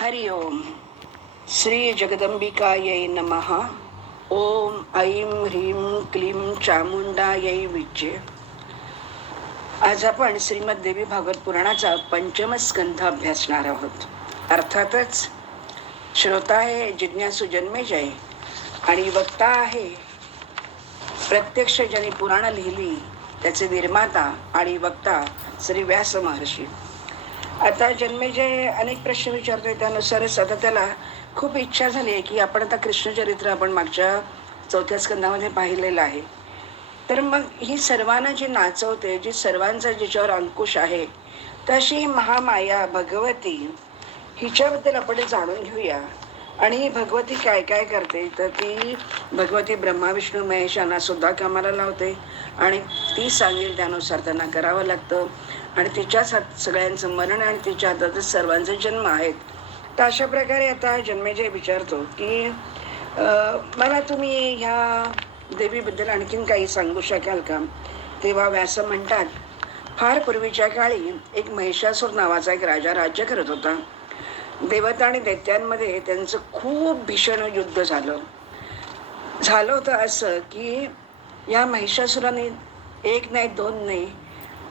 हरि ओम. श्री जगदंबिकायै नमः. ओम ऐं ह्रीं क्लीं चामुंडायै विचे. आज आपण श्रीमद देवी भागवत पुराणाचा पंचम स्कंध अभ्यासणार आहोत. अर्थातच श्रोता आहे जिज्ञासू जन्मेजय आणि वक्ता आहे प्रत्यक्ष ज्यांनी पुराण लिहिली त्याचे निर्माता आणि वक्ता श्री व्यास महर्षी. आता जन्मेजय अनेक प्रश्न विचारतोय, त्यानुसारच आता त्याला खूप इच्छा झाली आहे की आपण आता कृष्णचरित्र आपण मागच्या चौथ्या स्कंदामध्ये पाहिलेलं आहे. तर मग ही सर्वांना जी नाचवते, जी सर्वांचा जिच्यावर अंकुश आहे, तशी ही महामाया भगवती हिच्याबद्दल आपण जाणून घेऊया. आणि भगवती काय काय करते, तर ती भगवती ब्रह्मा विष्णू महेश यांना सुद्धा कामाला लावते आणि ती सांगेल त्यानुसार त्यांना करावं लागतं. आणि तिच्याच हात सगळ्यांचं मरण आणि तिच्या हातातच सर्वांचे जन्म आहेत. तर अशा प्रकारे आता जन्मेजय विचारतो की मला तुम्ही ह्या देवीबद्दल आणखीन काही सांगू शकाल का. तेव्हा व्यास म्हणतात, फार पूर्वीच्या काळी एक महिषासूर नावाचा एक राजा राज्य करत होता. देवता आणि दैत्यांमध्ये त्यांचं खूप भीषण युद्ध झालं होतं. असं की या महिषासुराने एक नाही दोन नाही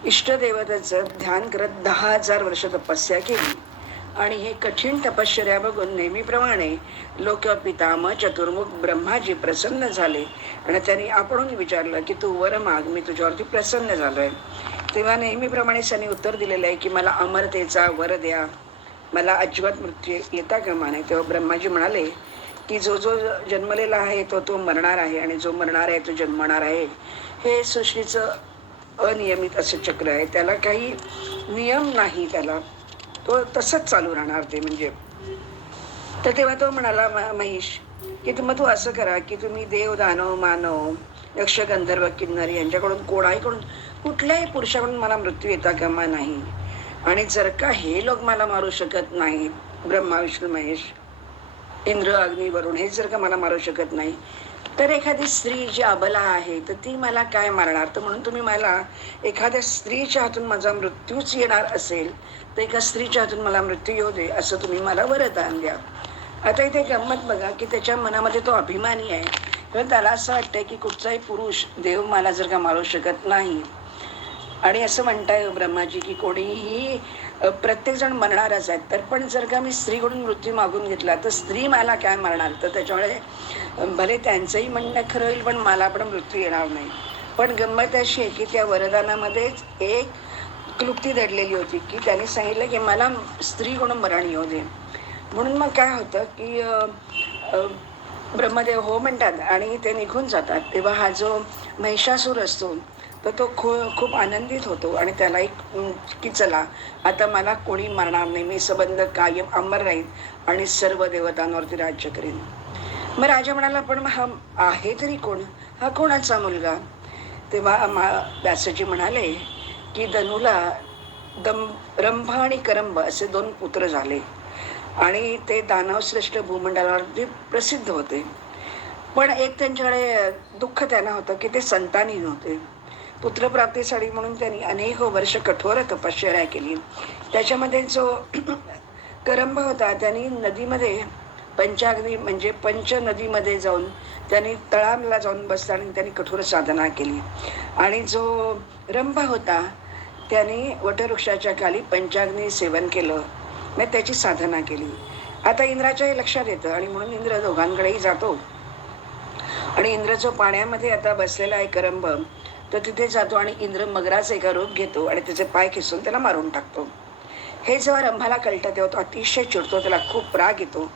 इष्टदेवतेचं ध्यान करत 10,000 वर्ष तपस्या केली. आणि हे कठीण तपश्चर्या बघून नेहमीप्रमाणे लोकपितामह चतुर्मुख ब्रह्माजी प्रसन्न झाले आणि त्यांनी आपण विचारलं की तू वर माग, मी तुझ्यावरती प्रसन्न झालोय. तेव्हा नेहमीप्रमाणे त्यांनी उत्तर दिलेलं आहे की मला अमरतेचा वर द्या, मला अजिबात मृत्यू येता कामा नये. तेव्हा ब्रह्माजी म्हणाले की जो जो जन्मलेला आहे तो मरणार आहे आणि जो मरणार आहे तो जन्मणार आहे. हे सृष्टीचं अनियमित असं चक्र आहे, त्याला काही नियम नाही, त्याला तो तसंच चालू राहणार ते म्हणजे. तर तेव्हा तो म्हणाला महिष की तू असं करा की तुम्ही देव दानव मानव यक्ष गंधर्व किन्नर यांच्याकडून कोणाहीकडून कुठल्याही पुरुषाकडून मला मृत्यू येता कामा नाही. आणि जर का हे लोक मला मारू शकत नाही, ब्रह्मा विष्णू महेश इंद्र अग्नी वरुण हे जर का मला मारू शकत नाही, तर एखादी स्त्री जी अबला आहे तर ती मला काय मारणार. तर म्हणून तुम्ही मला एखाद्या स्त्रीच्या हातून माझा मृत्यूच येणार असेल तर एका स्त्रीच्या हातून मला मृत्यू येऊ दे, असं तुम्ही मला वरदान द्या. आता इथे गंमत बघा की त्याच्या मनामध्ये तो अभिमानी आहे. तर त्याला असं वाटतंय की कुठचाही पुरुष देव मला जर का मारू शकत नाही. आणि असं म्हणताय ब्रह्माजी की कोणीही प्रत्येक जण मरणारच आहेत, तर पण जर का मी स्त्रीकडून मृत्यू मागून घेतला तर स्त्री मला काय मारणार. तर त्याच्यामुळे भले त्यांचंही म्हणणं खरं होईल पण मला पण मृत्यू येणार नाही. पण गंमत अशी आहे की त्या वरदानामध्येच एक क्लुप्ती दडलेली होती की त्यांनी सांगितलं की मला स्त्रीकडून मरण येऊ दे. म्हणून मग काय होतं की ब्रह्मदेव हो म्हणतात आणि ते निघून जातात. तेव्हा हा जो महिषासूर असतो तर तो खूप आनंदित होतो आणि त्याला एक की चला आता मला कोणी मारणार नाही, मी सबंध कायम अमर राहील आणि सर्व देवतांवरती राज्य करेन. मग राजा म्हणाला पण हा आहे तरी कोण, हा कोणाचा मुलगा. तेव्हा व्यासजी म्हणाले की धनुला रंभ आणि करंभ असे 2 पुत्र झाले आणि ते दानवश्रेष्ठ भूमंडलावरती प्रसिद्ध होते. पण एक त्यांच्याकडे दुःख त्यांना होतं की ते संतानहीन होते. पुत्रप्राप्तीसाठी म्हणून त्यांनी अनेक वर्ष कठोर तपश्चर्या केली. त्याच्यामध्ये जो करंभ होता त्यांनी नदीमध्ये पंचाग्नी म्हणजे पंच नदीमध्ये जाऊन त्यांनी तळाला जाऊन बसला आणि त्यांनी कठोर साधना केली. आणि जो रंभ होता त्यांनी वटवृक्षाच्या खाली पंचाग्नी सेवन केलं, मग त्याची साधना केली. आता इंद्राच्याही लक्षात येतं आणि म्हणून इंद्र दोघांकडेही जातो. आणि इंद्र जो पाण्यामध्ये आता बसलेला आहे करंभ, तर तिथे जातो आणि इंद्र मगराचं एका रूप घेतो आणि त्याचे पाय खिसून त्याला मारून टाकतो. हे जेव्हा रंभाला कळतं तेव्हा तो अतिशय चिडतो, त्याला खूप राग येतो.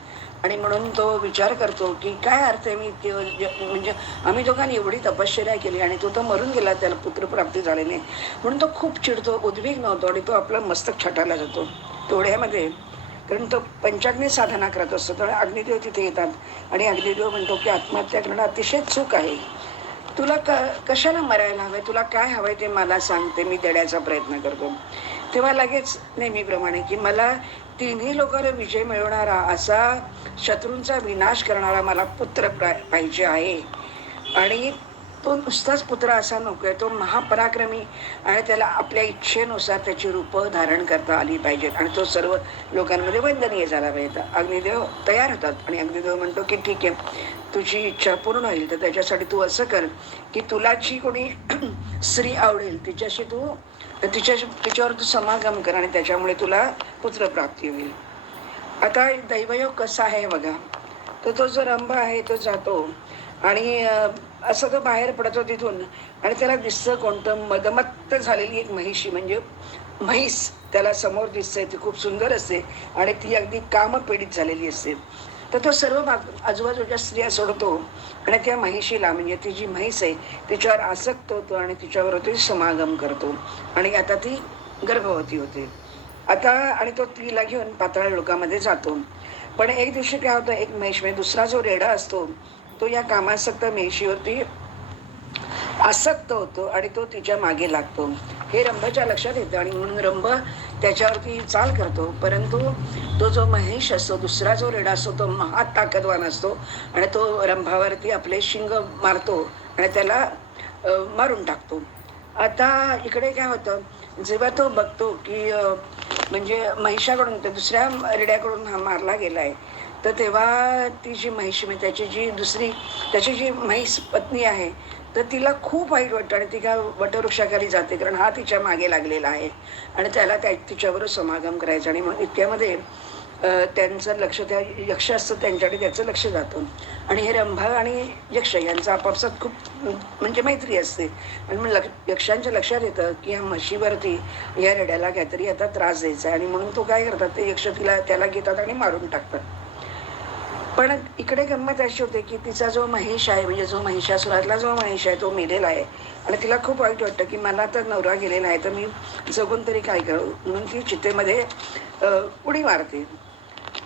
आणि म्हणून तो विचार करतो की काय अर्थ आहे, मी म्हणजे आम्ही दोघांनी एवढी तपश्चर्या केली आणि तो मरून गेला, त्याला पुत्रप्राप्ती झाली नाही. म्हणून तो खूप चिडतो, उद्विग्न होतो आणि तो आपलं मस्तक छाटायला जातो तेवढ्यामध्ये. कारण तो पंचाग्नी साधना करत असतो. तर अग्निदेव तिथे येतात आणि अग्निदेव म्हणतो की आत्महत्या करणं अतिशय चूक आहे, तुला कशाला मरायला हवंय, तुला काय हवंय ते मला सांगते, मी देण्याचा प्रयत्न करतो. तेव्हा लगेच नेहमीप्रमाणे की मला तिन्ही लोकांवर विजय मिळवणारा असा शत्रूंचा विनाश करणारा मला पुत्र पाहिजे आहे. आणि तो नुसताच पुत्र असा नको आहे, तो महापराक्रमी आणि त्याला आपल्या इच्छेनुसार त्याची रूपं धारण करता आली पाहिजेत आणि तो सर्व लोकांमध्ये वंदनीय झाला पाहिजे. अग्निदेव तयार होतात आणि अग्निदेव म्हणतो की ठीक आहे, तुझी इच्छा पूर्ण होईल, तर त्याच्यासाठी तू असं कर की तुला जी कोणी स्त्री आवडेल तिच्यावर तू समागम कर आणि त्याच्यामुळे तुला पुत्रप्राप्ती होईल. आता दैवयोग कसा आहे बघा. तर तो जो रंभ आहे तो जातो आणि असं तो बाहेर पडतो तिथून आणि त्याला दिसतं कोणतं मदमत्त झालेली एक महिषी, म्हणजे म्हैस त्याला समोर दिसते. ती खूप सुंदर असते आणि ती अगदी कामपीडित झालेली असते. तर तो सर्व आजूबाजूच्या स्त्रिया सोडतो आणि त्या महिषीला, म्हणजे ती जी म्हैस आहे तिच्यावर आसक्त होतो आणि तिच्यावरती समागम करतो आणि आता ती गर्भवती होते. आता आणि तो तिला घेऊन पाताळ लोकामध्ये जातो. पण एक दिवशी काय होतं, एक म्हैस म्हणजे दुसरा जो रेडा असतो तो या कामासक्त म्हैशीवरती आसक्त होतो आणि तो तिच्या मागे लागतो. हे रंभाच्या लक्षात येतं आणि म्हणून रंभ त्याच्यावरती चाल करतो. परंतु तो जो महेश असतो, दुसरा जो रेडा असतो, तो महाताकदवान असतो आणि तो रंभावरती आपले शिंग मारतो आणि त्याला मारून टाकतो. आता इकडे काय होतं, जेव्हा तो बघतो की म्हणजे महिषाकडून त्या दुसऱ्या रेड्याकडून हा मारला गेलाय, तर तेव्हा ती जी म्हैशी म्हणजे त्याची जी म्हैस पत्नी आहे, तर तिला खूप वाईट वाटतं आणि ती काय वटवृक्षाखाली जाते, कारण हा तिच्या मागे लागलेला आहे आणि त्याला तिच्यावर समागम करायचं. आणि मग इतक्यामध्ये त्यांचं लक्ष त्या यक्ष असतं त्यांच्याकडे त्याचं लक्ष जातं आणि हे रंभा आणि यक्ष यांचं आपापसात खूप म्हणजे मैत्री असते. आणि मग यक्षांच्या लक्षात येतं की ह्या म्हशीवरती या रेड्याला काहीतरी आता त्रास द्यायचा आहे आणि म्हणून तो काय करतात, ते यक्ष त्याला घेतात आणि मारून टाकतात. पण इकडे गंमत अशी होते की तिचा जो महेश आहे, म्हणजे जो महिषासुरातला जो महेश आहे तो मेलेला आहे आणि तिला खूप वाईट वाटतं की मला तर नवरा गेलेला आहे, तर मी जगून तरी काय करू, म्हणून ती चितेमध्ये उडी मारते.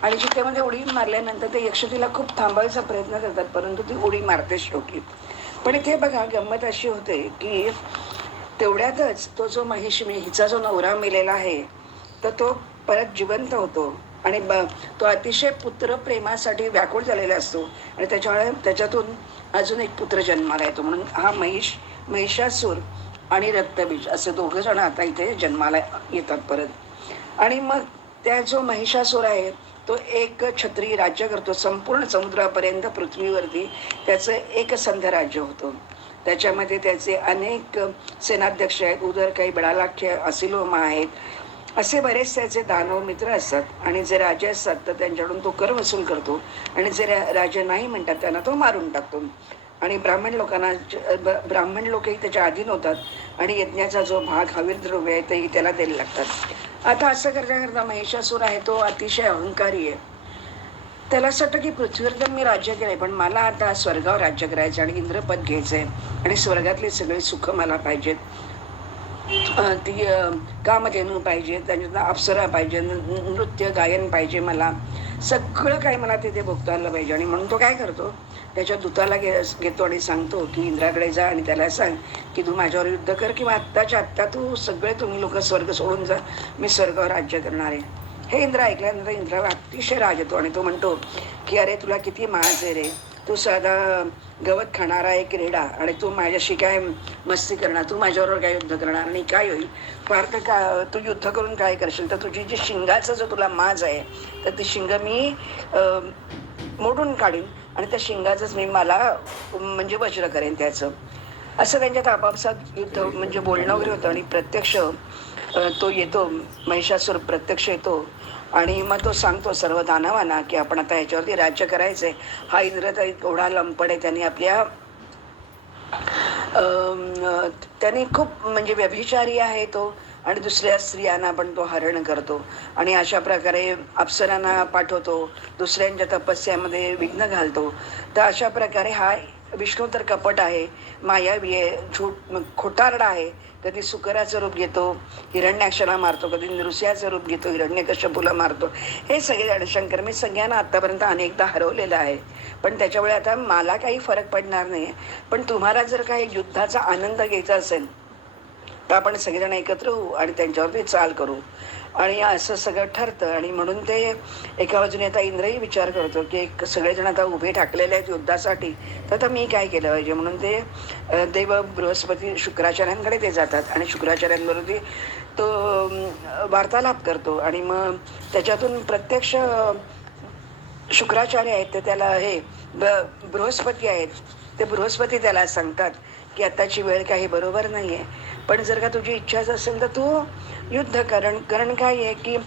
आणि चितेमध्ये उडी मारल्यानंतर ते यक्ष तिला खूप थांबवायचा प्रयत्न करतात, परंतु ती उडी मारते शेवटी. पण इथे बघा गंमत अशी होते की तेवढ्यातच तो जो महिषी म्हणजे हिचा जो नवरा मेलेला आहे, तर तो परत जिवंत होतो आणि तो अतिशय पुत्रप्रेमासाठी व्याकुळ झालेला असतो आणि त्याच्यातून अजून एक पुत्र जन्माला येतो. म्हणून हा महिषासूर आणि रक्तबीज असे दोघं जण आता इथे जन्माला येतात परत. आणि मग त्या जो महिषासूर आहे तो एक छत्री राज्य करतो संपूर्ण समुद्रापर्यंत. पृथ्वीवरती त्याचं एकसंध राज्य होतं. त्याच्यामध्ये त्याचे अनेक सेनाध्यक्ष आहेत, उदर काही बडालाख्य असिलोमा आहेत, असे बरेच त्याचे दानव मित्र असतात. आणि जे राजे असतात तर त्यांच्याकडून तो कर वसूल करतो आणि जे राजे नाही म्हणतात त्यांना तो मारून टाकतो. आणि ब्राह्मण लोकही त्याच्या अधीन होतात आणि यज्ञाचा जो भाग हवीर द्रव्य आहे तेही त्याला द्यायला लागतात. आता असं करता करता महिषासूर आहे तो अतिशय अहंकारी आहे. त्याला असं वाटतं की पृथ्वीवर तर मी राज्य केलंय, पण मला आता स्वर्गावर राज्य करायचं आणि इंद्रपद घ्यायचंय आणि स्वर्गातली सगळी सुख मला पाहिजेत. ती कामधेनू पाहिजे, त्यांच्यात अप्सरा पाहिजे, नृत्य गायन पाहिजे, मला सगळं काय मला तिथे भोगता आलं पाहिजे. आणि म्हणून तो काय करतो, त्याच्या दूताला घेतो आणि सांगतो की इंद्राकडे जा आणि त्याला सांग की तू माझ्यावर युद्ध कर किंवा आत्ताच्या आत्ता तुम्ही लोक स्वर्ग सोडून जा, मी स्वर्गावर राज्य करणार आहे. हे इंद्र ऐकल्यानंतर इंद्राला अतिशय राग येतो आणि तो म्हणतो की अरे तुला किती माज आहे रे, तू साधा गवत खाणारा एक रेडा आणि तू माझ्याशी काय मस्ती करणार, तू माझ्याबरोबर काय युद्ध करणार आणि काय होईल, फार तर का तू युद्ध करून काय करशील, तर तुझी जी शिंगाचा जो तुला माज आहे तर ती शिंग मी मोडून काढीन आणि त्या शिंगाचंच मी मला म्हणजे वज्र करेन त्याचं. असं त्यांच्यात आपापसात युद्ध म्हणजे बोलणं वगैरे होतं. आणि प्रत्यक्ष तो येतो, महिषासूर प्रत्यक्ष येतो आणि मग तो सांगतो सर्व दानवांना की आपण आता ह्याच्यावरती राज्य करायचंय. हा इंद्र तर एवढा लंपड आहे, त्यांनी खूप म्हणजे व्यभिचारी आहे तो आणि दुसऱ्या स्त्रियांना पण तो हरण करतो आणि अशा प्रकारे अप्सरांना पाठवतो, दुसऱ्यांच्या तपस्यामध्ये विघ्न घालतो. तर अशा प्रकारे हा विष्णू तर कपट आहे, मायावी आहे, खोटारडा आहे. कधी सुकराचं रूप घेतो, हिरण्याक्षला मारतो, कधी नृसिंहाचं रूप घेतो, हिरण्यकश्यपूला मारतो. हे सगळे शंकर मी सगळ्यांना आत्तापर्यंत अनेकदा हरवलेलं आहे, पण त्याच्यामुळे आता मला काही फरक पडणार नाही. पण तुम्हाला जर काही युद्धाचा आनंद घ्यायचा असेल तर आपण सगळेजण एकत्र होऊ आणि त्यांच्यावरती चाल करू. आणि असं सगळं ठरतं. आणि म्हणून ते एका बाजूने आता इंद्रही विचार करतो की सगळेजण आता उभे ठाकलेले आहेत युद्धासाठी, तर आता मी काय केलं पाहिजे. म्हणून ते देव बृहस्पती शुक्राचार्यांकडे ते जातात आणि शुक्राचार्यांबरोबर तो वार्तालाप करतो. आणि मग त्याच्यातून प्रत्यक्ष शुक्राचार्य आहेत ते त्याला बृहस्पती आहेत, ते बृहस्पती त्याला सांगतात की आत्ताची वेळ काही बरोबर नाही आहे, पण जर का तुझी इच्छाच असेल तर तू युद्ध कारण काय आहे की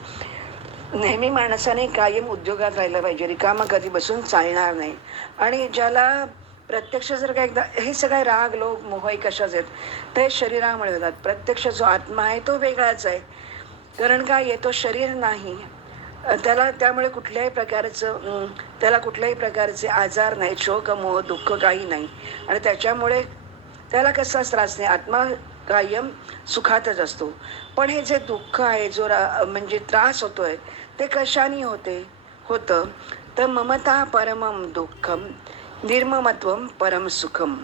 नेहमी माणसाने कायम उद्योगात राहिलं पाहिजे, रिकामं कधी बसून चालणार नाही. आणि ज्याला प्रत्यक्ष जर का एकदा हे सगळे राग लोभ मोह कशाच आहेत, ते शरीरामुळे होतात. प्रत्यक्ष जो आत्मा आहे तो वेगळाच आहे. कारण काय आहे, तो शरीर नाही. त्यामुळे त्याला कुठल्याही प्रकारचे आजार नाही, शोक मोह दुःख काही नाही. आणि त्याच्यामुळे त्याला कसाच त्रास नाही. आत्मा कायम सुखातच असतो. पण हे जे दुःख आहे, म्हणजे त्रास होतोय, ते कशाने होतं तर ममता परमम दुःखम निर्ममत्वम परम सुखम.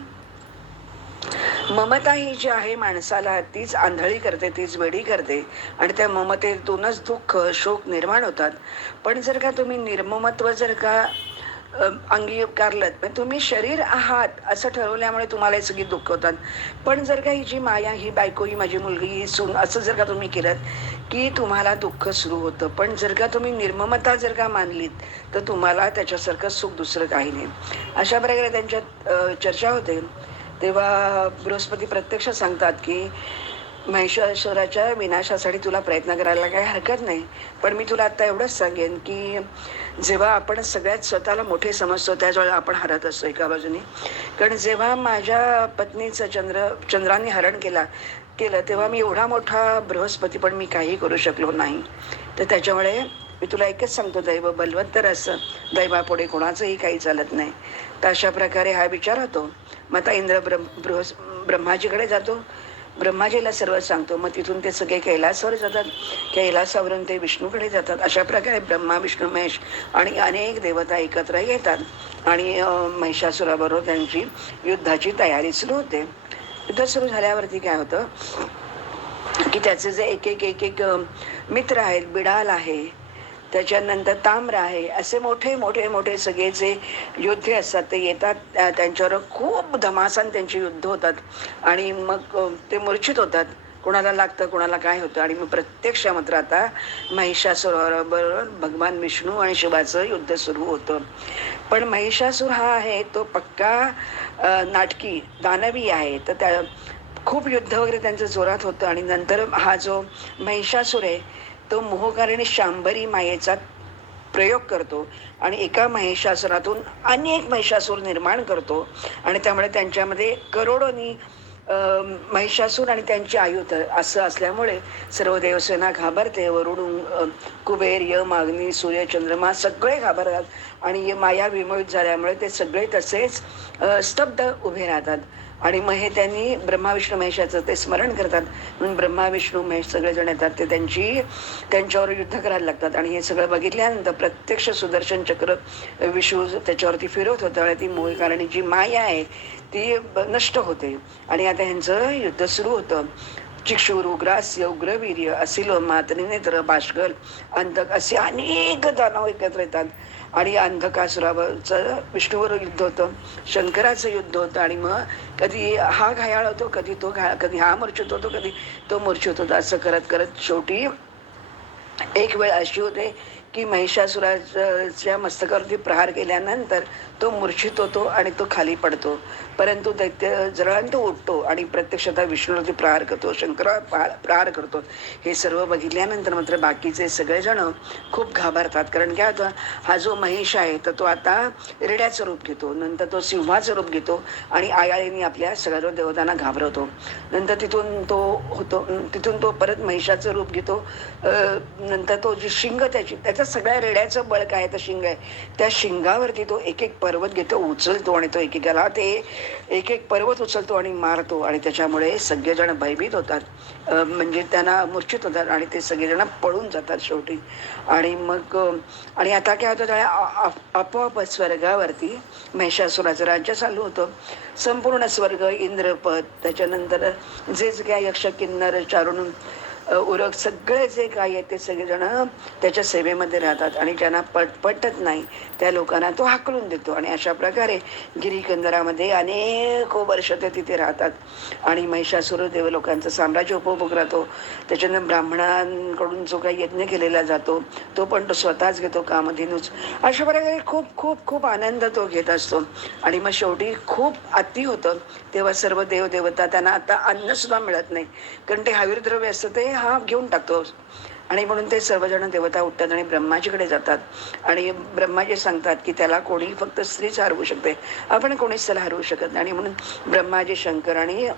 ममता ही जी आहे माणसाला तीच आंधळी करते, तीच वेडी करते. आणि त्या ममतेतूनच दुःख शोक निर्माण होतात. पण जर का तुम्ही निर्ममत्व जर का अंगीकारलं, पण तुम्ही शरीर आहात असं ठरवल्यामुळे तुम्हाला हे सगळी दुःख होतात. पण जर का ही जी माया, ही बायको, ही माझी मुलगी, ही सून, असं जर का तुम्ही केलं की तुम्हाला दुःख सुरू होतं. पण जर का तुम्ही निर्ममता जर का मानलीत तर तुम्हाला त्याच्यासारखं सुख दुसरं काही नाही. अशा प्रकारे त्यांच्यात चर्चा होते. तेव्हा बृहस्पती प्रत्यक्ष सांगतात की महिषासुराच्या विनाशासाठी तुला प्रयत्न करायला काही हरकत नाही. पण मी तुला आता एवढंच सांगेन की जेव्हा आपण सगळ्यात स्वतःला मोठे समजतो त्याच वेळेला आपण हरत असतो एका बाजूने. कारण जेव्हा माझ्या पत्नीचं चंद्राने हरण केलं तेव्हा मी एवढा मोठा बृहस्पती, पण मी काही करू शकलो नाही. तर त्याच्यामुळे मी तुला एकच सांगतो, दैव बलवत्तर असं, दैवापुढे कोणाचंही काही चालत नाही. तर अशा प्रकारे हा विचार होतो. मग आता इंद्र ब्रह्माजीकडे जातो, ब्रह्माजीला सर्व सांगतो. मग तिथून ते सगळे कैलासावर जातात, कैलासावरून ते विष्णूकडे जातात. अशा प्रकारे ब्रह्मा विष्णू महेश आणि अनेक देवता एकत्र येतात आणि महिषासुराबरोबर त्यांची युद्धाची तयारी सुरू होते. युद्ध सुरू झाल्यावरती काय होतं की त्याचे जे एक मित्र आहेत, बिडाल आहे, त्याच्यानंतर ताम्र आहे, असे मोठे मोठे मोठे सगळे जे योद्धे असतात ते येतात. त्यांच्यावर खूप धमासान त्यांची युद्ध होतात आणि मग ते मूर्छित होतात. कोणाला लागतं, कोणाला काय होतं. आणि मग प्रत्यक्ष मात्र आता महिषासुराबरोबर भगवान विष्णू आणि शिवाचं युद्ध सुरू होतं. पण महिषासुर हा आहे तो पक्का नाटकी दानवी आहे. तर त्या खूप युद्ध वगैरे त्यांचं जोरात होतं. आणि नंतर हा जो महिषासुर आहे तो मोहकारिणी शांभरी मायेचा प्रयोग करतो आणि एका महिषासुरातून अनेक महिषासूर निर्माण करतो. आणि त्यामुळे त्यांच्यामध्ये करोडोनी महिषासूर आणि त्यांची आयुध असं असल्यामुळे सर्व देवसेना घाबरते. वरुण, कुबेर, यम, अग्नी, सूर्य, चंद्रमा सगळे घाबरतात. आणि माया विमोहित झाल्यामुळे ते सगळे तसेच स्तब्ध उभे राहतात. आणि मग हे त्यांनी ब्रह्मा विष्णू महेशाचं ते स्मरण करतात. म्हणून ब्रह्मा विष्णू महेश सगळेजण येतात, ते त्यांच्यावर युद्ध करायला लागतात. आणि हे सगळं बघितल्यानंतर प्रत्यक्ष सुदर्शन चक्र विष्णू त्याच्यावरती फिरवत होतं आणि ती मोहकारिणी जी माया आहे ती नष्ट होते. आणि आता ह्यांचं युद्ध सुरू होतं. चिक्षुर, उग्रास्य, उग्रवीर्य, असिलोमा, त्रिनेत्र, भास्कर, अंधक असे अनेक दानव एकत्र येतात. आणि अंधकासुरावरचं विष्णूवर युद्ध होतं, शंकराचं युद्ध होतं. आणि मग कधी हा घायाळ होतो, कधी हा मूर्छित होतो, कधी तो मूर्छित होतो. असं करत करत शेवटी एक वेळ अशी होते की महिषासुराच्या मस्तकावरती प्रहार केल्यानंतर तो मूर्छित होतो आणि तो खाली पडतो. परंतु दैत्य जळांत उठतो आणि प्रत्यक्षतः विष्णूवरती प्रहार करतो, शंकरावर प्रहार करतो. हे सर्व बघितल्यानंतर मात्र बाकीचे सगळेजण खूप घाबरतात. कारण काय होतं, हा जो महिष आहे तर तो आता रेड्याचं रूप घेतो, नंतर तो सिंहाचं रूप घेतो आणि आयाळीने आपल्या सगळ्या देवतांना घाबरवतो. नंतर तिथून तो परत महिषाचं रूप घेतो. नंतर तो जी शिंग त्याच्या सगळ्या रेड्याचं बळ काय तर शिंग आहे, त्या शिंगावरती तो एक एक पर्वत घेतो, उचलतो आणि तो एकेकाला ते एक एक पर्वत उचलतो आणि मारतो आणि त्याच्यामुळे सगळेजण भयभीत होतात. म्हणजे त्यांना मूर्छित होतात आणि ते सगळेजण पळून जातात शेवटी. आणि मग आणि आता काय होतं, त्या आपोआप स्वर्गावरती महिषासुराचं राज्य चालू होतं. संपूर्ण स्वर्ग, इंद्रपद, त्याच्यानंतर जे जे काय यक्ष किन्नर चारून उरक सगळे जे काय आहे ते सगळेजण त्याच्या सेवेमध्ये राहतात आणि ज्यांना पटत नाही त्या लोकांना तो हाकलून देतो. आणि अशा प्रकारे गिरीकंदरामध्ये अनेक वर्ष ते तिथे राहतात आणि महिषासुर देव लोकांचं साम्राज्य उपभोग राहतो. त्याच्यानं ब्राह्मणांकडून जो काही यज्ञ केलेला जातो तो पण तो स्वतःच घेतो, कामधेनूच. अशा प्रकारे खूप खूप खूप आनंद तो घेत असतो. आणि मग शेवटी खूप अति होतं तेव्हा सर्व देवदेवता, त्यांना आता अन्नसुद्धा मिळत नाही, कारण ते हविर्द्रव्य असतं ते हा घेऊन टाकतो. आणि म्हणून ते सर्वजण देवता उठतात आणि ब्रह्माजीकडे जातात. आणि ब्रह्माजी सांगतात की त्याला कोणी फक्त स्त्रीच हरवू शकते, आपण कोणीच त्याला हरवू शकत नाही. आणि म्हणून ब्रह्माजी, शंकर आणि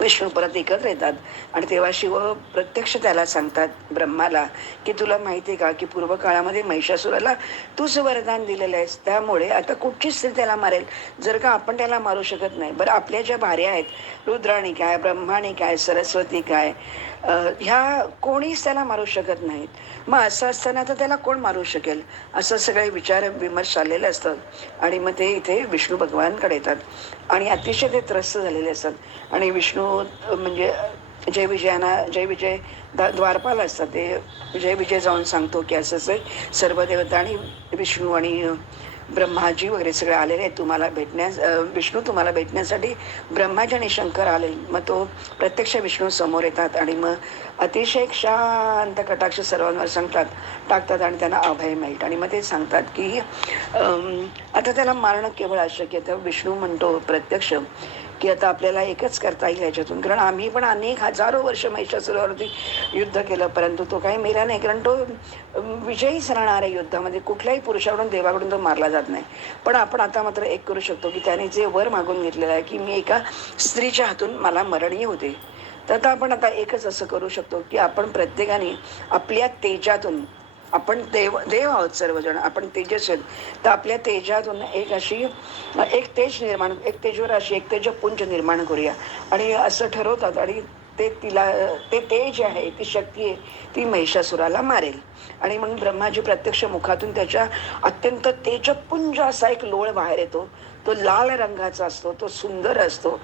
विष्णू परत एकत्र येतात. आणि तेव्हा शिव प्रत्यक्ष त्याला सांगतात, ब्रह्माला, की तुला माहिती आहे का की पूर्व काळामध्ये महिषासुराला तूच वरदान दिलेलं आहेस, त्यामुळे आता कुठची स्त्री त्याला मारेल जर का आपण त्याला मारू शकत नाही. बरं, आपल्या ज्या भार्या आहेत, रुद्राणी काय, ब्रह्माणी काय, सरस्वती काय, ह्या कोणीच त्याला मारू शकत नाहीत. मग असं असताना तर त्याला कोण मारू शकेल, असं सगळे विचार विमर्श चाललेले असतात. आणि मग ते इथे विष्णू भगवानकडे येतात आणि अतिशय ते त्रस्त झालेले असतात. आणि विष्णू म्हणजे जय विजयाना, जय विजय द्वारपाल असतात, ते जय विजय जाऊन सांगतो की असंच आहे, सर्व देवता आणि विष्णू आणि ब्रह्माजी वगैरे सगळे आलेले आहेत तुम्हाला भेटण्यास, विष्णू तुम्हाला भेटण्यासाठी ब्रह्माजी आणि शंकर आले. मग तो प्रत्यक्ष विष्णू समोर येतात आणि मग अतिशय शांत कटाक्ष सर्वांवर सांगतात टाकतात आणि त्यांना अभय मिळतं. आणि मग ते सांगतात की आता त्याला मारणं केवळ अशक्य. तर विष्णू म्हणतो प्रत्यक्ष की आता आपल्याला एकच करता येईल ह्याच्यातून, कारण आम्ही पण अनेक हजारो वर्ष महिषासुरावरती युद्ध केलं, परंतु तो काही मेला नाही, कारण तो विजयीच राहणार आहे युद्धामध्ये. कुठल्याही पुरुषाकडून, देवाकडून तो मारला जात नाही. पण आपण आता मात्र एक करू शकतो की त्याने जे वर मागून घेतलेलं आहे की मी एका स्त्रीच्या हातून मला मरण येऊ दे, तर आता आपण आता एकच असं करू शकतो की आपण प्रत्येकाने आपल्या तेजातून, आपण देव देव आहोत सर्वजण, आपण तेजस्वी आहेत, तर आपल्या तेजातून एक अशी एक तेज निर्माण, एक तेजोराशी, एक तेजपुंज निर्माण करूया. आणि असं ठरवतात आणि ते तिला, ते तेज आहे, ती शक्ती आहे, ती महिषासुराला मारेल. आणि मग ब्रह्माजी प्रत्यक्ष मुखातून त्याच्या अत्यंत तेजपुंज असा एक लोळ बाहेर येतो. तो लाल रंगाचा असतो, तो सुंदर असतो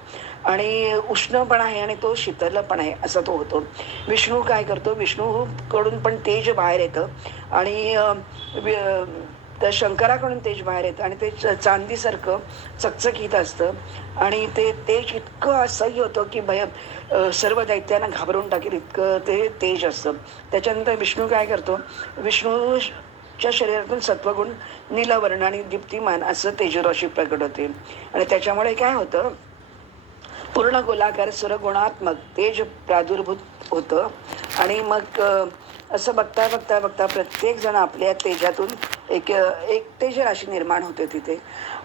आणि उष्ण पण आहे आणि तो शीतल पण आहे, असा तो होतो. विष्णू काय करतो, विष्णूकडून पण तेज बाहेर येतं आणि त्या शंकराकडून तेज बाहेर येतं आणि ते चांदीसारखं चकचकीत असतं. आणि ते तेज इतकं असह्य होतं की सर्व दैत्यांना घाबरून टाकेल इतकं ते तेज असतं. त्याच्यानंतर विष्णू काय करतो, विष्णूच्या शरीरातून सत्वगुण नीलवर्ण आणि दीप्तिमान असं तेजराशी प्रकट होते. आणि त्याच्यामुळे काय होतं, पूर्ण गोलाकार सुरगुणात्मक तेज प्रादुर्भूत होतं. आणि मग असं बघता बघता बघता प्रत्येक जण आपल्या तेजातून एक एक तेज राशी निर्माण होते तिथे.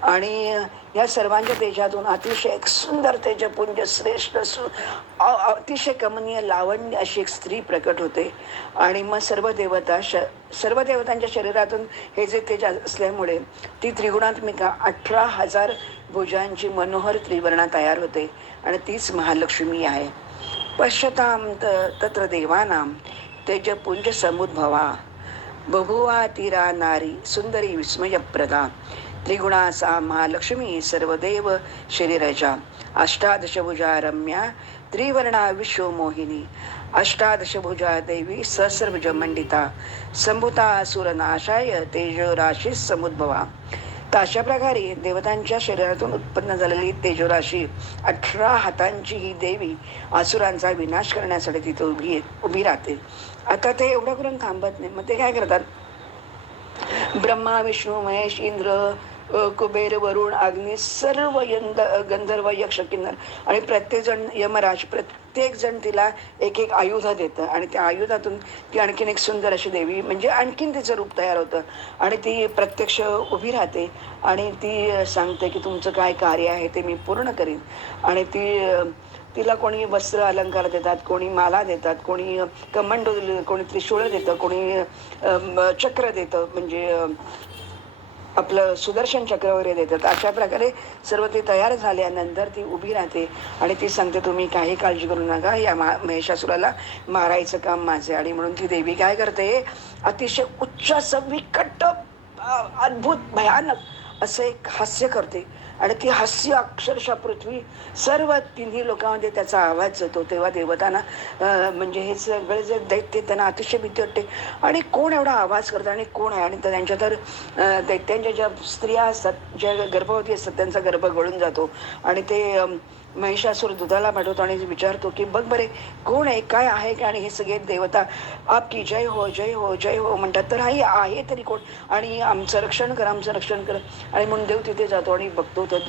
आणि या सर्वांच्या तेजातून अतिशय एक सुंदर तेजपुंज, श्रेष्ठ अतिशय कमनीय लावण्य अशी एक स्त्री प्रकट होते. आणि मग सर्व देवतांच्या शरीरातून हे जे तेज असल्यामुळे ती त्रिगुणात्मिका 18,000 भुजांची मनोहर त्रिवर्णा तयार होते आणि तीच महालक्ष्मी आहे. पश्यताम तत्र देवानाम तेजपुंज समुद्भवा, बभुवा तीरा नारी सुंदरी विस्मयप्रदा, त्रिगुणा सा महालक्ष्मी सर्वदेव शरीरजा, अष्टादशभुजा रम्या त्रिवर्णा विश्वमोहिनी, अष्टादशभुजा देवी सहस्रभुज मंडिता, संभूता सुरनाशाय तेजोराशी समुद्भवा. तर अशा प्रकारे देवतांच्या शरीरातून उत्पन्न झालेली तेजोराशी 18 हातांची ही देवी असुरांचा विनाश करण्यासाठी तिथे उभी राहते. आता ते एवढं करून थांबत नाही. मग ते काय करतात, ब्रह्मा, विष्णू, महेश, इंद्र, कुबेर, वरुण, अग्नी, सर्व गंधर्व, यक्ष, किन्नर आणि प्रत्येक जण, यमराज, प्रत्येक जण तिला एक एक आयुध देतं. आणि त्या आयुधातून ती आणखीन एक सुंदर अशी देवी, म्हणजे आणखीन तिचं रूप तयार होतं. आणि ती प्रत्यक्ष उभी राहते आणि ती सांगते की तुमचं काय कार्य आहे ते मी पूर्ण करीन. आणि तिला कोणी वस्त्र अलंकार देतात, कोणी माला देतात, कोणी कमंडो, कोणी त्रिशूळ देतं, कोणी चक्र देतं, म्हणजे आपलं सुदर्शन चक्र वगैरे देतात. अशा प्रकारे सर्व ते तयार झाल्यानंतर ती उभी राहते आणि ती सांगते, तुम्ही काही काळजी करू नका, या महिषासुराला मारायचं काम माझे. आणि म्हणून ती देवी काय करते, अतिशय उच्च असं विकट अद्भुत भयानक असं एक हास्य करते. आणि ती हास्य अक्षरशः पृथ्वी सर्व तिन्ही लोकांमध्ये त्याचा आवाज येतो. तेव्हा देवतांना म्हणजे हे सगळे जे दैत्य त्यांना अतिशय भीती वाटते. आणि कोण एवढा आवाज करतं आणि कोण आहे. आणि त्यांच्या तर दैत्यांच्या ज्या स्त्रिया असतात, ज्या गर्भवती असतात, त्यांचा गर्भ गळून जातो. आणि ते महिषासूर दुधाला पाठवतो आणि विचारतो की बघ बरे कोण आहे, काय आहे का. आणि हे सगळे देवता आपकी जय हो जय हो जय हो म्हणतात. तर हा आहे तरी कोण, आणि आमचं रक्षण कर, आमचं रक्षण कर. आणि म्हणून देव तिथे जातो आणि बघतो, तर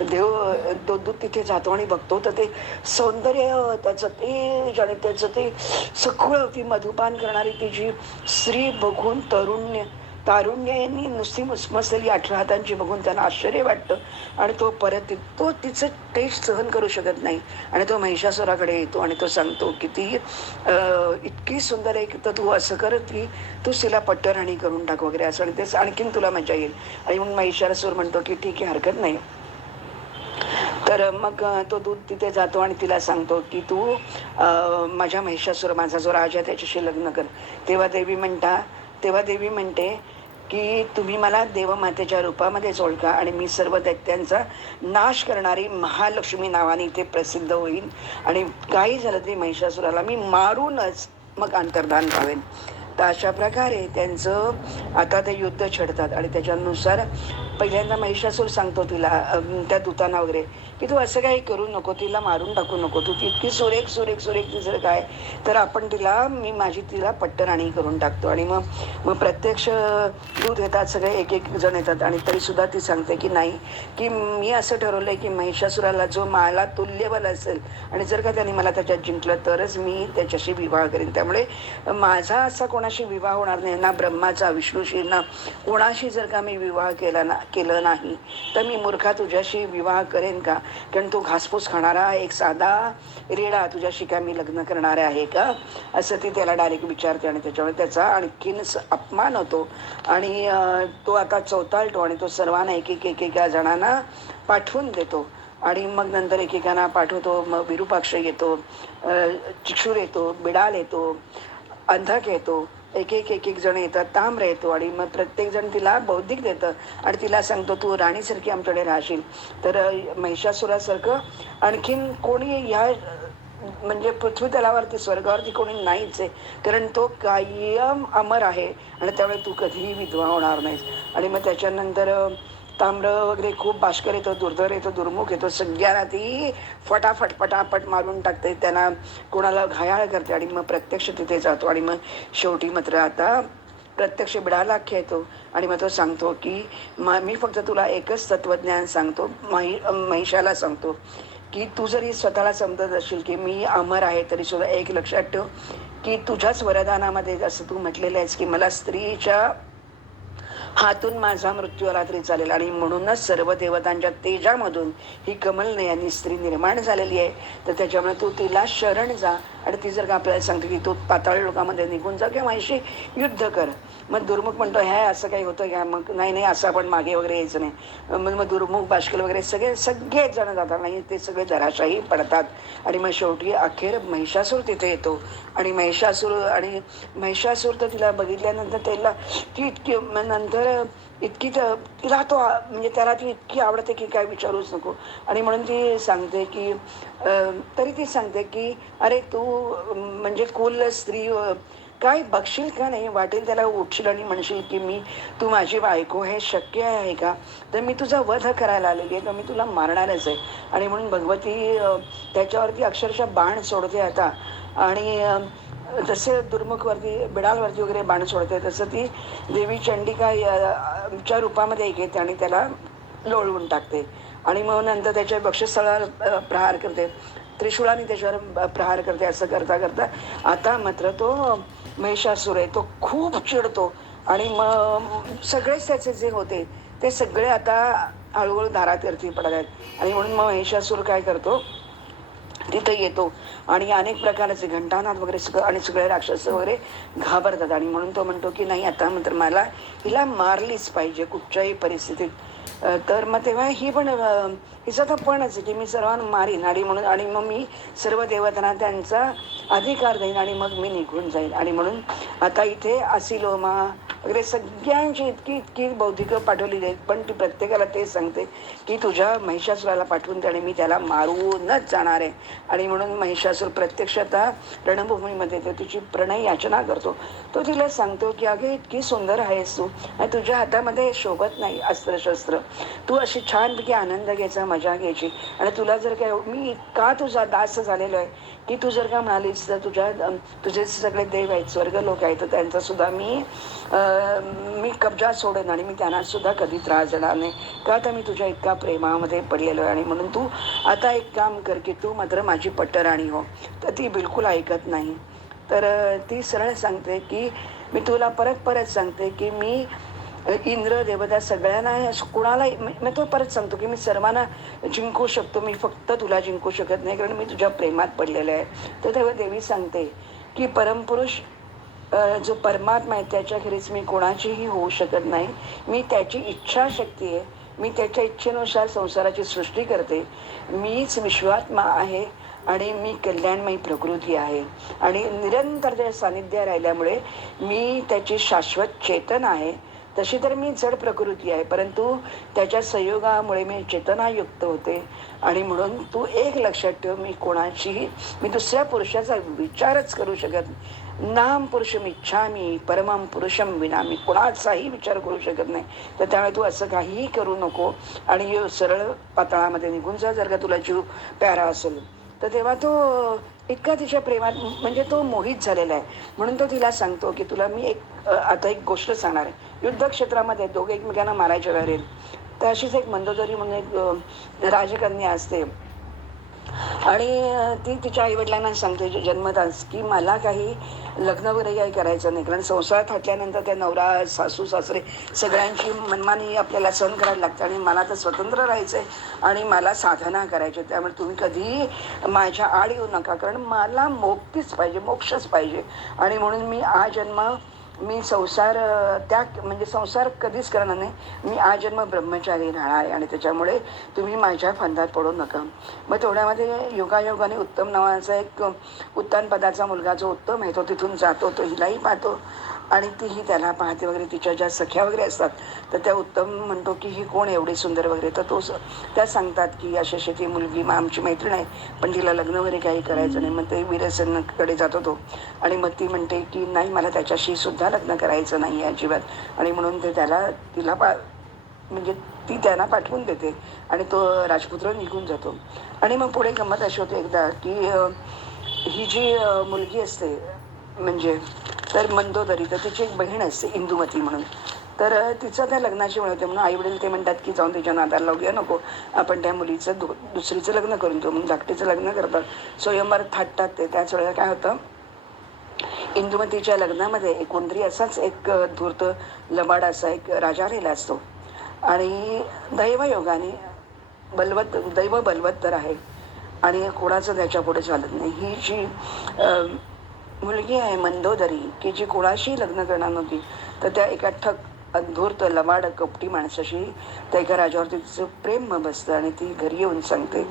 देव तो दूध तिथे जातो आणि बघतो, तर ते सौंदर्य, त्याचं तेज आणि त्याचं ते सगळं, ती मधुपान करणारी ती जी स्त्री बघून तारुण्याने नुसती मुसमसलेली 18 हातांची बघून त्यांना आश्चर्य वाटतं. आणि तो परत तो तिचं टेस्ट सहन करू शकत नाही. आणि तो महिषासुराकडे येतो आणि तो सांगतो की ती इतकी सुंदर आहे, तर तू असं कर की तू तिला पट्टराणी करून टाक वगैरे असं, आणि ते आणखीन तुला मजा येईल. आणि म्हणून महिषासूर म्हणतो की ठीक आहे, हरकत नाही. तर मग तो दूध तिथे जातो आणि तिला सांगतो की तू माझ्या महिषासूर, माझा जो राजा आहे त्याच्याशी लग्न कर. तेव्हा देवी म्हणते की तुम्ही मला देवमातेच्या रूपामध्येच ओळखा आणि मी सर्व दैत्यांचा नाश करणारी महालक्ष्मी नावाने इथे प्रसिद्ध होईल. आणि काही झालं तरी महिषासुराला मी मारूनच मग अंतर्धान पावेन. तर अशा प्रकारे त्यांचं आता ते युद्ध छेडतात. आणि त्याच्यानुसार पहिल्यांदा महिषासूर सांगतो तिला त्या दूतांना वगैरे की तू असं काही करू नको, तिला मारून टाकू नको, तू ती इतकी सुरेख सुरेख सुरेख तिचं काय, तर आपण माझी तिला पट्टराणी करून टाकतो. आणि मग प्रत्यक्ष दूध येतात, सगळे एक एक जण येतात. आणि तरीसुद्धा ती सांगते की नाही, की मी असं ठरवलंय की महिषासुराला जो मला तुल्यबल असेल आणि जर का त्याने मला त्याच्यात जिंकलं तरच मी त्याच्याशी विवाह करेन. त्यामुळे माझा असा कोणाशी विवाह होणार नाही, ना ब्रह्माचा, विष्णूशी, ना कोणाशी जर का मी विवाह केलं नाही तर मी मूर्खा तुझ्याशी विवाह करेन का. कारण तो घासपूस खाणारा एक साधा रेडा तुझ्याशी काय मी लग्न करणार आहे का, असं ती त्याला डायरेक्ट विचारते. आणि त्याच्यामुळे त्याचा आणखीन अपमान होतो. आणि तो आता चौताळतो आणि तो सर्वांना एकेका जणांना पाठवून देतो. आणि मग नंतर एकेकांना पाठवतो. मग विरूपाक्ष येतो, चिक्षूर येतो, बिडाल येतो, अंधक येतो, एक एक जण येतात, ताम्र येतो. आणि मग प्रत्येक जण तिला बौद्धिक देतं आणि तिला सांगतो तू राणीसारखी आमच्याकडे राहशील. तर महिषासुरासारखं आणखीन कोणी ह्या म्हणजे पृथ्वी तलावरती, स्वर्गावरती कोणी नाहीच आहे. कारण तो कायम अमर आहे आणि त्यामुळे तू कधीही विधवा होणार नाहीस. आणि मग त्याच्यानंतर ताम्र वगैरे खूप भास्कर येतो, दुर्धर येतो, दुर्मुख येतो, सगळ्यांना ती फटाफट पटापट मारून टाकते, त्यांना कोणाला घायाळ करते. आणि मग प्रत्यक्ष तिथे जातो. आणि मग शेवटी मात्र आता प्रत्यक्ष बिडाला येतो. आणि मग तो सांगतो की मी फक्त तुला एकच तत्वज्ञान सांगतो, महिषाला सांगतो की तू जरी स्वतःला समजत असशील की मी अमर आहे, तरी सुद्धा एक लक्षात ठेव की तुझ्याच वरदानामध्ये असं तू म्हटलेलं आहेस की मला स्त्रीच्या हातून माझा मृत्यू आला तरी चालेल. आणि म्हणूनच सर्व देवतांच्या तेजामधून ही कमलनयनी स्त्री निर्माण झालेली आहे. तर त्याच्यामुळे तू तिला शरण जा. आणि ती जर का आपल्याला सांगते की तू पाताळ लोकांमध्ये निघून जा किंवा माझ्याशी युद्ध कर. मग दुर्मुख म्हणतो ह्या असं काही होतं का, मग नाही असं आपण मागे वगैरे यायचं नाही. मग दुर्मुख, बाष्कल वगैरे सगळेच जण जातात, नाही ते सगळे धराशाही पडतात. आणि मग शेवटी अखेर महिषासूर तिथे येतो. आणि महिषासूर तर तिला बघितल्यानंतर त्याला ती इतकी नंतर इतकी तिला तो म्हणजे त्याला ती इतकी आवडते की काय विचारूच नको. आणि म्हणून ती सांगते की तरी ती सांगते की अरे तू म्हणजे कुल स्त्री काय बघशील का नाही, वाटेल त्याला उठशील आणि म्हणशील की तू माझी बायको, हे शक्य आहे का, तर मी तुझा वध करायला आलेली आहे, तर मी तुला मारणारच आहे. आणि म्हणून भगवती त्याच्यावरती अक्षरशः बाण सोडते आता. आणि जसे दुर्मुखवरती, बिडालवरती वगैरे बाण सोडते, तसं ती देवी चंडिका च्या रूपामध्ये एक येते आणि त्याला लोळवून टाकते. आणि मग नंतर त्याच्या वक्षस्थळावर प्रहार करते, त्रिशूळाने त्याच्यावर प्रहार करते. असं करता करता आता मात्र तो महिषासूर आहे तो खूप चिडतो. आणि मग सगळेच त्याचे जे होते ते सगळे आता हळूहळू धारातीर्थी पडत आहेत. आणि म्हणून मग महिषासूर काय करतो, तिथं येतो आणि अनेक प्रकारचे घंटानाद वगैरे सगळं आणि सगळे राक्षस वगैरे घाबरतात आणि म्हणून तो म्हणतो की नाही आता मात्र मला हिला मारलीच पाहिजे कुठच्याही परिस्थितीत. तर मग तेव्हा ही पण हिचा तर पणच आहे की मी सर्वांना मारीन आणि म्हणून आणि मग मी सर्व देवतांना त्यांचा अधिकार देईन आणि मग मी निघून जाईन. आणि म्हणून आता इथे असिलोमा वगैरे सगळ्यांची इतकी इतकी बौद्धिकं पाठवलेली आहेत, पण ती प्रत्येकाला तेच सांगते की तुझ्या महिषासुराला पाठवून त्याने मी त्याला मारूनच जाणार आहे. आणि म्हणून महिषासूर प्रत्यक्षतः रणभूमीमध्ये येतो, तिची प्रणय याचना करतो. तो तिला सांगतो की अगे इतकी सुंदर आहेस तू आणि तुझ्या हातामध्ये शोभत नाही अस्त्रशस्त्र, तू अशी छानपैकी आनंद घ्यायचा, मजा घ्यायची. आणि तुला जर काय मी इतका तुझा दास झालेलो आहे की तू जर का म्हणालीस तर तुझे सगळे देव आहेत, स्वर्ग लोक आहेत, तर त्यांचा सुद्धा मी कब्जा सोडेन आणि मी त्यांना सुद्धा कधी त्रास देणार नाही, का तर मी तुझ्या इतका प्रेमामध्ये पडलेलो आहे. आणि म्हणून तू आता एक काम कर की तू मात्र माझी पट्टराणी हो. तर ती बिलकुल ऐकत नाही. तर ती सरळ सांगते की मी तुला परत परत सांगते की मी इंद्र देवता सगळ्यांना कुणाला मी तो परत सांगतो की मी सर्वांना जिंकू शकतो, मी फक्त तुला जिंकू शकत नाही कारण मी तुझ्या प्रेमात पडलेलं आहे. तर तेव्हा देवी सांगते की परमपुरुष जो परमात्मा आहे त्याच्याखेरीज मी कोणाचीही होऊ शकत नाही. मी त्याची इच्छाशक्ती आहे, मी त्याच्या इच्छेनुसार संसाराची सृष्टी करते. मीच विश्वात्मा आहे आणि मी कल्याणमयी प्रकृती आहे आणि निरंतर त्या सानिध्य राहिल्यामुळे मी त्याची शाश्वत चेतन आहे. तशी तर मी जड प्रकृती आहे, परंतु त्याच्या संयोगामुळे मी चेतनायुक्त होते. आणि म्हणून तू एक लक्षात ठेव, मी दुसऱ्या पुरुषाचा विचारच करू शकत. नाम पुरुषम इच्छामी परमम पुरुषम विना, मी कोणाचाही विचार करू शकत नाही. तर त्यामुळे तू असं काहीही करू नको आणि सरळ पातळामध्ये निघून जा जर का तुला जीव प्यारा असेल. तर तेव्हा तो इतका तिच्या प्रेमात म्हणजे तो मोहित झालेला आहे. म्हणून तो तिला सांगतो की तुला मी आता एक गोष्ट सांगणार आहे. युद्धक्षेत्रामध्ये दोघे एकमेकांना मारायच्या वेळेला तर अशीच एक मंदोदरी म्हणून एक राजकन्या असते आणि ती तिच्या आईवडिलांना सांगते जन्मताच की मला काही लग्न वगैरे काही करायचं नाही, कारण संसारात हटल्यानंतर त्या नवरा सासू सासरे सगळ्यांची मनमानी आपल्याला सहन करायला लागते आणि मला तर स्वतंत्र राहायचं आहे आणि मला साधना करायची. त्यामुळे तुम्ही कधीही माझ्या आड येऊ नका, कारण मला मोक्तीच पाहिजे, मोक्षच पाहिजे. आणि म्हणून मी संसार म्हणजे संसार कधीच करणार नाही, मी आजन्म ब्रह्मचारी राहणार आहे आणि त्याच्यामुळे तुम्ही माझ्या फंदात पडू नका. मग तेवढ्यामध्ये योगायोगाने उत्तम नावाचा एक उत्तानपदाचा मुलगा जो उत्तम आहे तो तिथून जातो, तो हिलाही पाहतो आणि तीही त्याला पाहते वगैरे. तिच्या ज्या सख्या वगैरे असतात तर त्या उत्तम म्हणतो की ही कोण एवढी सुंदर वगैरे. तर त्या सांगतात की अशी ती मुलगी मग आमची मैत्रीण आहे पण तिला लग्न वगैरे काही करायचं नाही. मग ते वीरसेनकडे जातो तो आणि मग ती म्हणते की नाही मला त्याच्याशी सुद्धा लग्न करायचं नाही आहे अजिबात. आणि म्हणून ते तिला म्हणजे ती त्यांना पाठवून देते आणि तो राजपुत्र निघून जातो. आणि मग पुढे गंमत अशी होते एकदा की ही जी मुलगी असते म्हणजे तर मंदोदरी, तर तिची एक बहीण असते इंदुमती म्हणून. तर तिचं त्या लग्नाची वेळ होते म्हणून आई वडील ते म्हणतात की जाऊन तिच्या नादाला लावूया नको, आपण त्या मुलीचं दुसरीचं लग्न करून देऊ म्हणून धाकटीचं लग्न करतात. स्वयंवर थाटतात ते. त्याच वेळेला काय होतं, इंदुमतीच्या लग्नामध्ये एक कोणतरी असाच एक धूर्त लबाड असा एक राजा आलेला असतो आणि दैवयोगाने दैव बलवत्तर आहे आणि कोणाचं त्याच्या पुढे चालत नाही. ही जी मुलगी आहे मंदोदरी की जी कोणाशी लग्न करणार नव्हती, तर त्या एका धूर्त लबाड कपटी माणसाशी त्या एका राजावरती तिचं प्रेम बसतं आणि ती घरी येऊन सांगते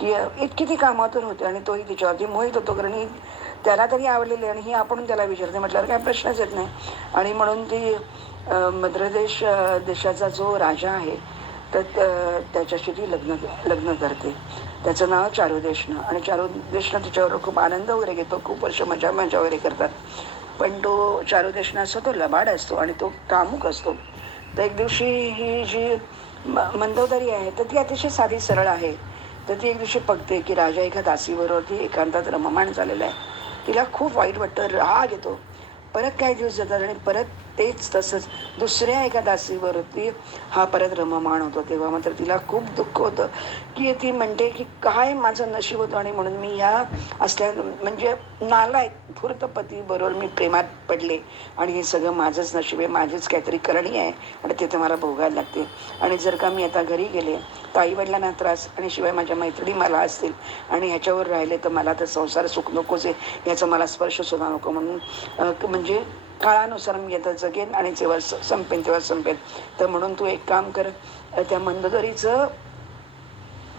की इतकी ती कामातून होते आणि तोही तिच्यावरती मोहित होतो, कारण ही त्याला तरी आवडलेली आणि ही आपण त्याला विचारते म्हटल्यावर काय प्रश्नच येत नाही. आणि म्हणून ती मद्रदेश देशाचा जो राजा आहे तर त्याच्याशी ती लग्न करते. त्याचं नाव चारुदेशनं. आणि चारुदेशनं तिच्यावर खूप आनंद वगैरे घेतो, खूप वर्ष मजा वगैरे करतात. पण तो चारुदेशनं असतो तो लबाड असतो आणि तो कामुक असतो. तर एक दिवशी ही जी मंदोदरी आहे तर ती अतिशय साधी सरळ आहे. तर ती एक दिवशी बघते की राजा एका दासीबरोबर ती एकांतात रममाण झालेला आहे. तिला खूप वाईट वाटतं, राग येतो. परत काही दिवस जातात आणि परत तेच तसंच दुसऱ्या एका दासीवरती हा परत रममाण होतो. तेव्हा मात्र तिला खूप दुःख होतं, की ती म्हणते की काय माझं नशीब होतं आणि म्हणून मी ह्या असल्या म्हणजे नालायक धूर्त पतीबरोबर मी प्रेमात पडले आणि हे सगळं माझंच नशीब आहे, माझीच काहीतरी करणी आहे आणि ते तर मला भोगायला लागते. आणि जर का मी आता घरी गेले तर आईवडिलांना त्रास आणि शिवाय माझ्या मैत्रिणी मला असतील आणि ह्याच्यावर राहिले तर मला तर संसार सुख नकोच आहे, याचा मला स्पर्श सुद्धा नको. म्हणून म्हणजे काळानुसार मी आता जगेन आणि जेव्हा संपेन तेव्हा संपेन. तर म्हणून तू एक काम कर, त्या मंदोदरीचं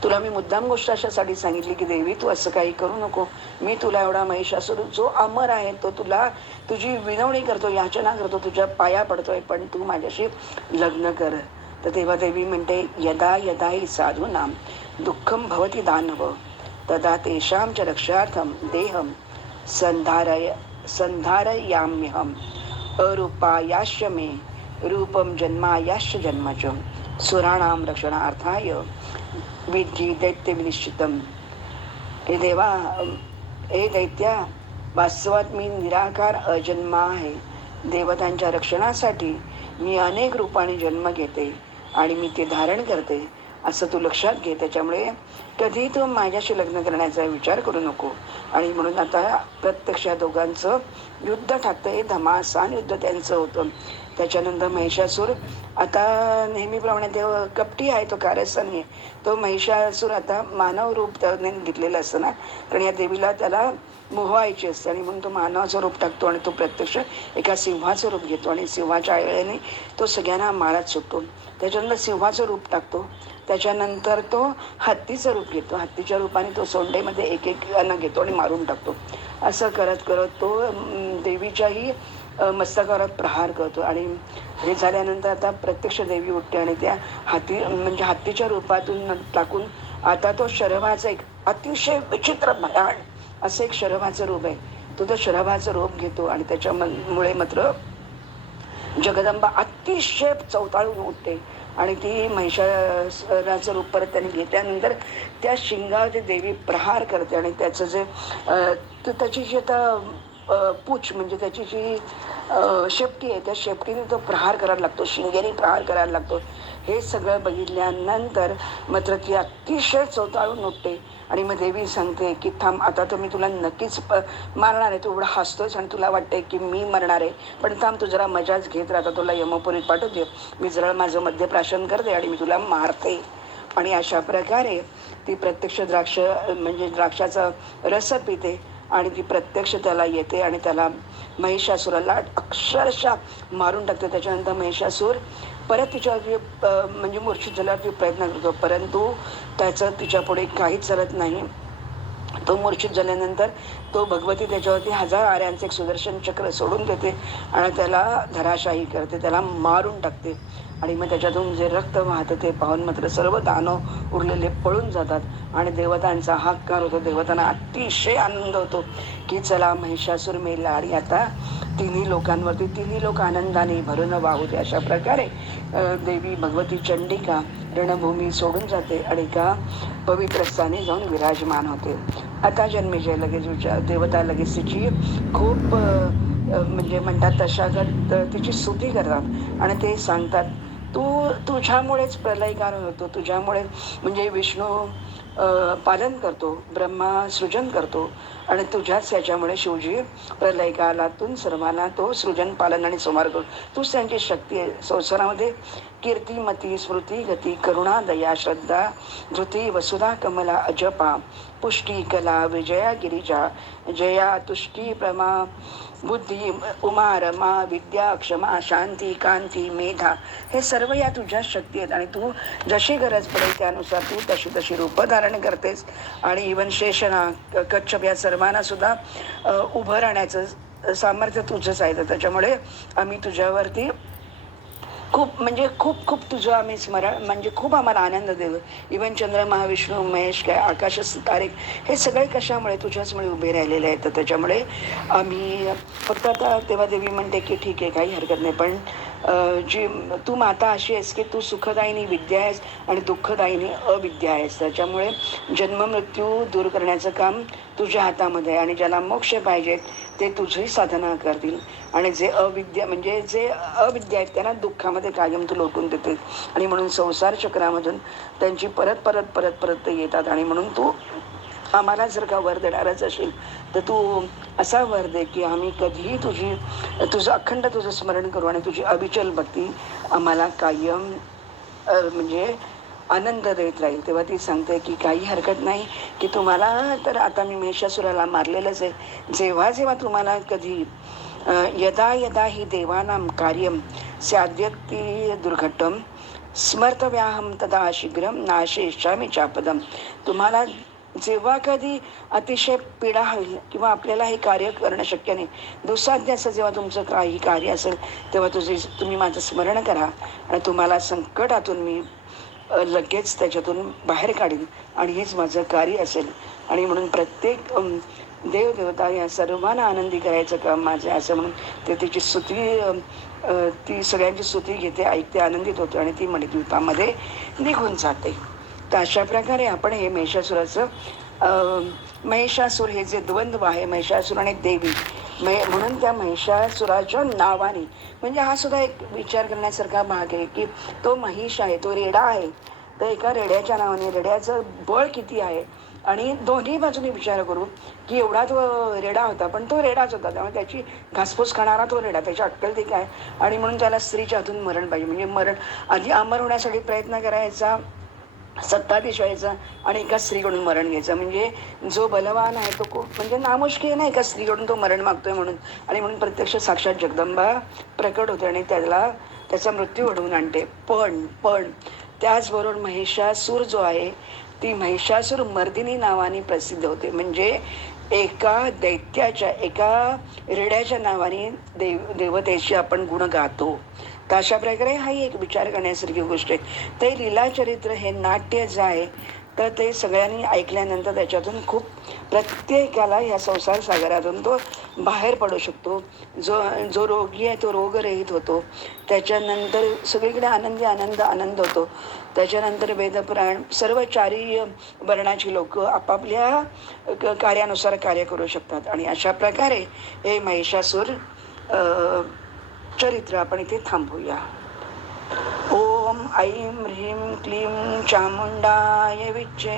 तुला मी मुद्दाम गोष्ट अशासाठी सांगितली की देवी तू असं काही करू नको. मी तुला एवढा महिषासुर जो अमर आहे तो तुला तुझी विनवणी करतो, याचना करतो, तुझ्या पाया पडतोय, पण तू माझ्याशी लग्न कर. तर तेव्हा देवी म्हणते यदा यदा हि साधूनाम दुःखम भवती दानव तदा तेषां च रक्षार्थम देहम संधारयाम्यहम अरूपायाश्च मे रूपम जन्मायाश्च जन्मच सुराणाम रक्षणार्थाय विधी दैत्य विनिश्चितम. हे देवा, हे दैत्या, वास्तवात मी निराकार अजन्मा आहे. देवतांच्या रक्षणासाठी मी अनेक रूपाने जन्म घेते आणि मी ते धारण करते, असं तू लक्षात घे. त्याच्यामुळे कधी तू माझ्याशी लग्न करण्याचा विचार करू नको. आणि म्हणून आता प्रत्यक्ष दोघांचं युद्ध ठाकतं. हे धमासान युद्ध त्यांचं होतं. त्याच्यानंतर महिषासूर आता नेहमीप्रमाणे देव कपटी आहे, तो कारस्थानी आहे. तो महिषासूर आता मानव रूप त्याने घेतलेलं असतं ना, कारण या देवीला त्याला मोहवायची असते आणि म्हणून तो मानवाचं रूप टाकतो आणि तो प्रत्यक्ष एका सिंहाचं रूप घेतो आणि सिंहाच्या आळ्याने तो सगळ्यांना मारत सुटतो. त्याच्यानंतर सिंहाचं रूप टाकतो. त्याच्यानंतर तो हत्तीचं रूप घेतो. हत्तीच्या रूपाने तो सोंडेमध्ये एक एकांना घेतो आणि मारून टाकतो. असं करत करत तो देवीच्याही मस्तकावर प्रहार करतो. आणि हे झाल्यानंतर आता प्रत्यक्ष देवी उठते आणि त्या म्हणजे हत्तीच्या रूपातून टाकून आता तो शरभाचा एक अतिशय विचित्र भयान असं एक शरभाचं रूप आहे. तो शरभाचं रूप घेतो आणि त्याच्यामुळे मात्र जगदंबा अतिशय चवताळून उठते आणि ती महिषासुराचं रूप परत त्याने घेतल्यानंतर त्या शिंगावरती देवी प्रहार करते आणि त्याचं जे त्याची जी आता पूछ म्हणजे त्याची जी शेपटी आहे त्या शेपटीने तो प्रहार करायला लागतो, शिंगेने प्रहार करायला लागतो. हे सगळं बघितल्यानंतर मात्र ती अतिशय चवताळून उठते आणि मग देवी सांगते की थांब, आता तर मी तुला नक्कीच मारणार आहे. तू एवढा हसतोयस आणि तुला वाटतंय की मी मरणार आहे, पण थांब, तू जरा मजाच घेत राहता, तुला यमपुरीत पाठवते, मी जरा माझं मद्यप्राशन करते आणि मी तुला मारते. आणि अशा प्रकारे ती प्रत्यक्ष द्राक्षाचा रस पिते आणि ती प्रत्यक्ष त्याला येते आणि त्याला महिषासुराला अक्षरशः मारून टाकते. त्याच्यानंतर महिषासूर परत तिच्यावरती म्हणजे मूर्छित झाल्यावरती प्रयत्न करतो, परंतु त्याचं तिच्यापुढे काहीच चालत नाही. तो मूर्छित झाल्यानंतर तो भगवती त्याच्यावरती 1000 आऱ्यांचे एक सुदर्शन चक्र सोडून देते आणि त्याला धराशाही करते, त्याला मारून टाकते. आणि मग त्याच्यातून जे रक्त वाहतं ते पाहून मात्र सर्व दानव उरलेले पळून जातात आणि देवतांचा हाहाकार होतो. देवतांना अतिशय आनंद होतो की चला महिषासूर मेला आणि आता तिन्ही लोक आनंदाने भरून वाहूते. अशा प्रकारे देवी भगवती चंडिका रणभूमी सोडून जाते आणि एका पवित्र स्थानी जाऊन विराजमान होते. आता जन्मेजय लगेच देवता लगेच तिची खूप म्हणजे म्हणतात तशागत तिची स्तुती करतात आणि ते सांगतात तुझ्यामुळेच प्रलयकार होतो, तुझ्यामुळे म्हणजे विष्णू पालन करतो, ब्रह्मा सृजन करतो आणि तुझ्याच याच्यामुळे शिवजी प्रलयकालातून सर्वांना तो सृजन पालन आणि संहार करतो. तूच त्यांची शक्ती आहे. संसारामध्ये कीर्तिमती स्मृती गती करुणा दया श्रद्धा धृती वसुधा कमला अजपा पुष्टी कला विजया गिरिजा जया तुष्टी प्रमा बुद्धी उमा रमा विद्या क्षमा शांती कांती मेधा हे सर्व या तुझ्या शक्ती आहेत आणि तू जशी गरज पडेल त्यानुसार तू तशी तशी रूपं धारण करतेस. आणि इवन शेषना कच्छप या सर्वांना सुद्धा उभं राहण्याचं सामर्थ्य तुझंच आहे. तर त्याच्यामुळे आम्ही तुझ्यावरती खूप तुझं आम्ही स्मरण म्हणजे खूप आम्हाला आनंद देतो. इवन चंद्र महाविष्णू महेश काय आकाश तारे हे सगळे कशामुळे तुझ्याचमुळे उभे राहिलेले आहेत. तर त्याच्यामुळे आम्ही फक्त आता तेव्हा देवी म्हणते की ठीक आहे काही हरकत नाही, पण जी तू माता अशी आहेस की तू सुखदायिनी विद्या आहेस आणि दुःखदायिनी अविद्या आहेस. त्याच्यामुळे जन्ममृत्यू दूर करण्याचं काम तुझ्या हातामध्ये आहे आणि ज्याला मोक्ष पाहिजेत ते तुझी साधना करतील आणि जे अविद्या म्हणजे जे अविद्या आहेत त्यांना दुःखामध्ये कायम तू लोटून देते आणि म्हणून संसार चक्रामधून त्यांची परत परत परत परत ते येतात. आणि म्हणून तू आम्हाला जर का वर देणारच असेल तर तू असा वर दे की आम्ही कधीही तुझं अखंड तुझं स्मरण करू आणि तुझी अविचल भक्ती आम्हाला कायम म्हणजे आनंद देत राहील. तेव्हा ती सांगते की काही हरकत नाही की तुम्हाला तर आता मी महिषासुराला मारलेलंच आहे. जेव्हा जेव्हा तुम्हाला कधी यदा यदा ही देवानां कार्यम स्याद्यती दुर्घटम स्मर्तव्याहम तदा शीघ्रम नाशेष्यामी चापदम. तुम्हाला जेव्हा कधी अतिशय पीडा होईल किंवा आपल्याला हे कार्य करणं शक्य नाही, दुःसाध्य असं जेव्हा तुमचं काही कार्य असेल तेव्हा तुम्ही माझं स्मरण करा आणि तुम्हाला संकटातून मी लगेच त्याच्यातून बाहेर काढीन आणि हेच माझं कार्य असेल. आणि म्हणून प्रत्येक देवदेवता या सर्वांना आनंदी करायचं काम माझं असं म्हणून ते तिची स्तुती ती सगळ्यांची स्तुती घेते, ऐकते, आनंदित होते आणि ती मणिद्वीपामध्ये निघून जाते. तर अशा प्रकारे आपण हे महिषासुराचं महिषासूर हे जे द्वंद्व आहे महिषासूर आणि देवी म्हणून त्या महिषासुराच्या नावाने म्हणजे हा सुद्धा एक विचार करण्यासारखा भाग आहे की तो महिष आहे, तो रेडा आहे. तर एका रेड्याच्या नावाने रेड्याचं बळ किती आहे आणि दोन्ही बाजूने विचार करू की एवढा तो रेडा होता पण तो रेडाच होता, त्यामुळे त्याची घासपूस खाणारा तो रेडा, त्याची अक्कल ती काय. आणि म्हणून त्याला स्त्रीच्या हातून मरण पाहिजे म्हणजे मरण आधी अमर होण्यासाठी प्रयत्न करायचा, सत्ताधीश व्हायचा आणि एका स्त्रीकडून मरण घ्यायचं. म्हणजे जो बलवान आहे तो खूप म्हणजे नामुष्की नाही एका स्त्रीकडून तो मरण मागतोय म्हणून. आणि म्हणून प्रत्यक्ष साक्षात जगदंबा प्रकट होते आणि त्याचा मृत्यू घडवून आणते. पण त्याचबरोबर महिषासूर जो आहे ती महिषासूर मर्दिनी नावाने प्रसिद्ध होते. म्हणजे एका दैत्याच्या एका रेड्याच्या नावाने देवतेची आपण गुण गातो. तर अशा प्रकारे हाही एक विचार करण्यासारखी गोष्ट आहे. ते लीलाचरित्र हे नाट्य जे आहे तर ते सगळ्यांनी ऐकल्यानंतर त्याच्यातून खूप प्रत्येकाला या संसार सागरातून तो बाहेर पडू शकतो. जो रोगी आहे तो रोगरहित होतो. त्याच्यानंतर सगळीकडे आनंद होतो. त्याच्यानंतर वेदपुराण सर्व चारी वर्णाची लोक आपापल्या कार्यानुसार कार्य करू शकतात. आणि अशा प्रकारे हे महिषासूर चरित्र आपण इथे थांबूया. ओम ऐं ह्रीं क्लीं चामुंडाय विच्चे.